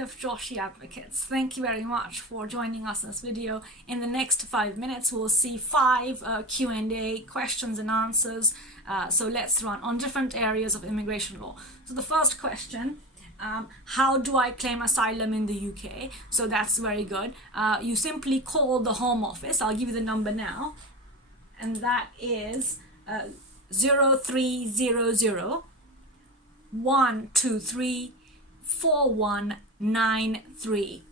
EWHC advocates, thank you very much for joining us in this video. In the next 5 minutes, we'll see 5 Q&A, questions and answers. So let's run on different areas of immigration law. So the first question, how do I claim asylum in the UK? So that's very good. You simply call the Home Office. I'll give you the number now. And that is 0300 123 4193.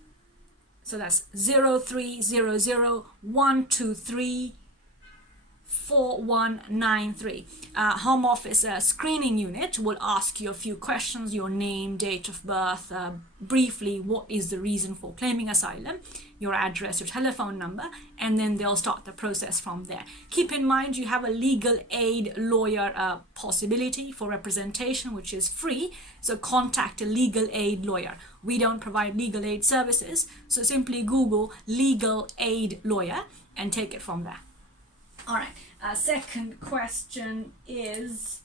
So that's 0300 123 4193. Home Office screening unit will ask you a few questions: your name, date of birth, briefly what is the reason for claiming asylum, your address, your telephone number, and then they'll start the process from there. Keep in mind you have a legal aid lawyer possibility for representation, which is free, so contact a legal aid lawyer. We don't provide legal aid services, so simply Google legal aid lawyer and take it from there. All right, second question is,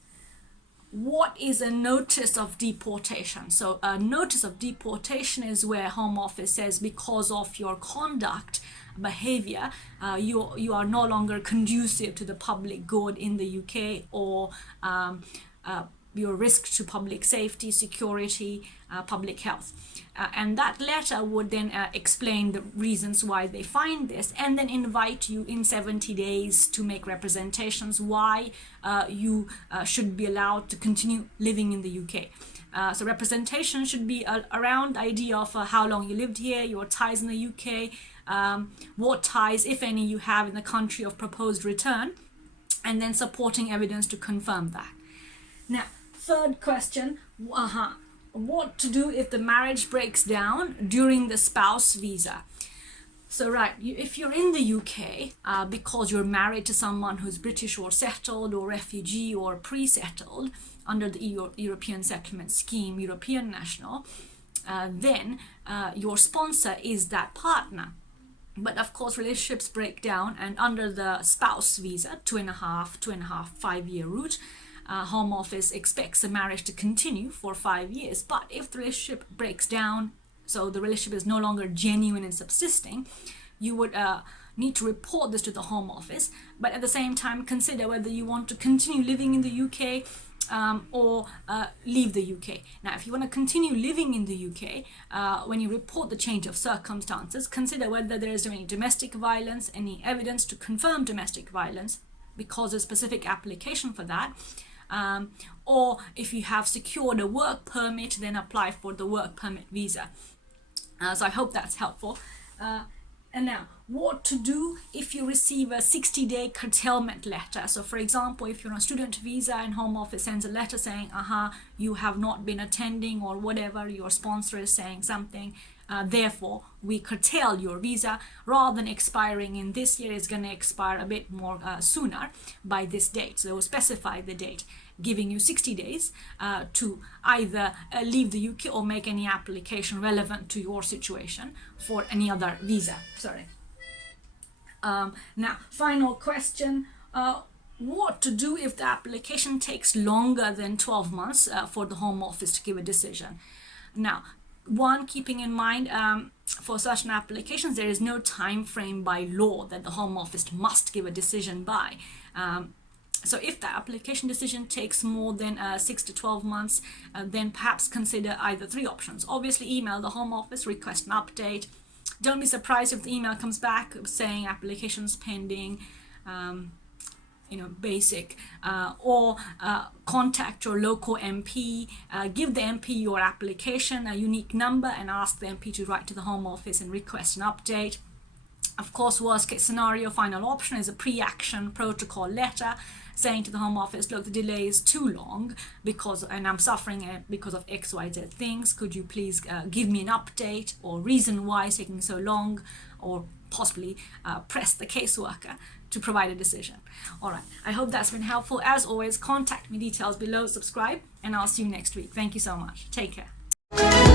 what is a notice of deportation? So a notice of deportation is where Home Office says because of your conduct, behavior, you are no longer conducive to the public good in the UK, or your risk to public safety, security, public health. And that letter would then explain the reasons why they find this, and then invite you in 70 days to make representations why you should be allowed to continue living in the UK. So representation should be around the idea of how long you lived here, your ties in the UK, what ties, if any, you have in the country of proposed return, and then supporting evidence to confirm that. Now, third question, what to do if the marriage breaks down during the spouse visa? So right, if you're in the UK because you're married to someone who's British or settled or refugee or pre-settled under the European Settlement Scheme, European national, then your sponsor is that partner. But of course, relationships break down, and under the spouse visa, 2.5, 5 year route, Home Office expects the marriage to continue for 5 years. But if the relationship breaks down, so the relationship is no longer genuine and subsisting, you would need to report this to the Home Office, but at the same time consider whether you want to continue living in the UK or leave the UK. Now, if you want to continue living in the UK, when you report the change of circumstances, consider whether there is any domestic violence, any evidence to confirm domestic violence, because there's a specific application for that. Or if you have secured a work permit, then apply for the work permit visa. So I hope that's helpful. And now, what to do if you receive a 60-day curtailment letter? So for example, if you're on a student visa and Home Office sends a letter saying, you have not been attending, or whatever, your sponsor is saying something, therefore we curtail your visa. Rather than expiring in this year, it's going to expire a bit more sooner by this date. So they will specify the date, giving you 60 days to either leave the UK or make any application relevant to your situation for any other visa. Now, final question, what to do if the application takes longer than 12 months for the Home Office to give a decision? Now, one, keeping in mind, for such an applications, there is no time frame by law that the Home Office must give a decision by. So if the application decision takes more than 6 to 12 months, then perhaps consider either 3 options. Obviously, email the Home Office, request an update. Don't be surprised if the email comes back saying applications pending, basic, or contact your local MP, give the MP your application, a unique number, and ask the MP to write to the Home Office and request an update. Of course, worst case scenario, final option is a pre-action protocol letter saying to the Home Office, look, the delay is too long and I'm suffering because of XYZ things. Could you please give me an update or reason why it's taking so long, or possibly press the caseworker to provide a decision. All right, I hope that's been helpful. As always, contact me, details below, subscribe, and I'll see you next week. Thank you so much. Take care.